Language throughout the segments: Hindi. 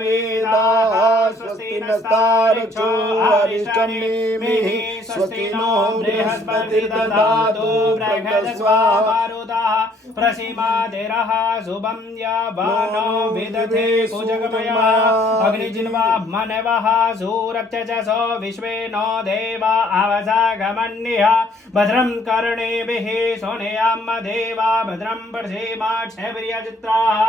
वेदाः स्वस्ति नस्तार्क्ष्यो अरिष्टनेमिः स्वस्ति नो बृहस्पतिर्दधातु बृहस्पतिर्मारुतः प्रसीमादेरः शुभं यावानो विदधे कुजगमया अग्निजिन्वा मनवः सूरक्षसो विश्वे नो देवा आवसागमन्यः भद्रं कर्णेभिः शोणयाम देवा भद्रं पर्षेमाक्षभिर्यचित्राः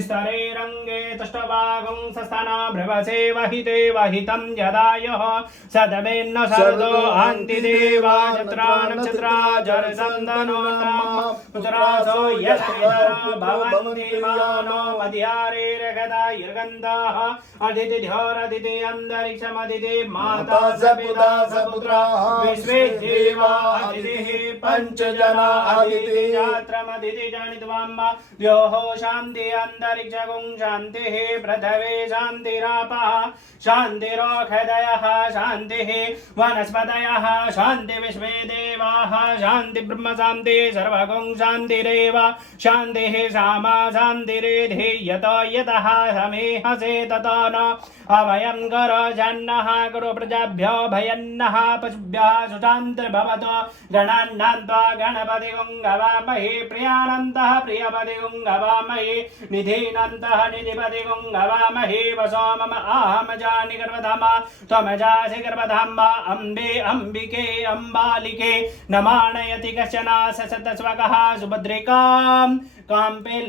स्तरे रङ्गे तुष्टवागुं सस्तना भ्रवसे वहिते वहितं यदायः सदवेन्न शरदो अन्ति देवा चत्रा नक्षत्रा जरसन्दनो पुत्रासो यशेदरा भवन्ति मानो मध्यारेर्गदा यर्गन्धाः अदितिध्योरदिति अन्तरिक्षमदिति माता सपिता सपुत्राः विश्वे देवा अदितिः पञ्चजना अदिति यात्रमदिति जनित्वाम्मा द्योः शान्ति अन्तरिक्षगुं शान्तिः पृथ्वी शान्तिरापः शान्तिरोषधयः शान्तिः वनस्पतयः शान्ति विश्वे देवाः शान्ति ब्रह्म शान्ति सर्वगुं शान्तिरेव शान्तिः सामा शान्तिरेधि यतो यतः समेहसे ततो न अभयं करो जन्नः कुरु प्रजाभ्यो भयन्नः पशुभ्यः सुशान्तिर्भवतो गणान्नान्त्वा गणपतिगुं गवामहे प्रियानन्तः प्रियपतिगुं गवामहे निधीनन्तः निधिपतिगुं गवामहे वसो मम अहं जानि गर्भधामा त्वमजासि गर्भधामा अम्बे अम्बिके अम्बालिके नमानयति कश्चन सतस्वकः सुभद्रिकां काम्पे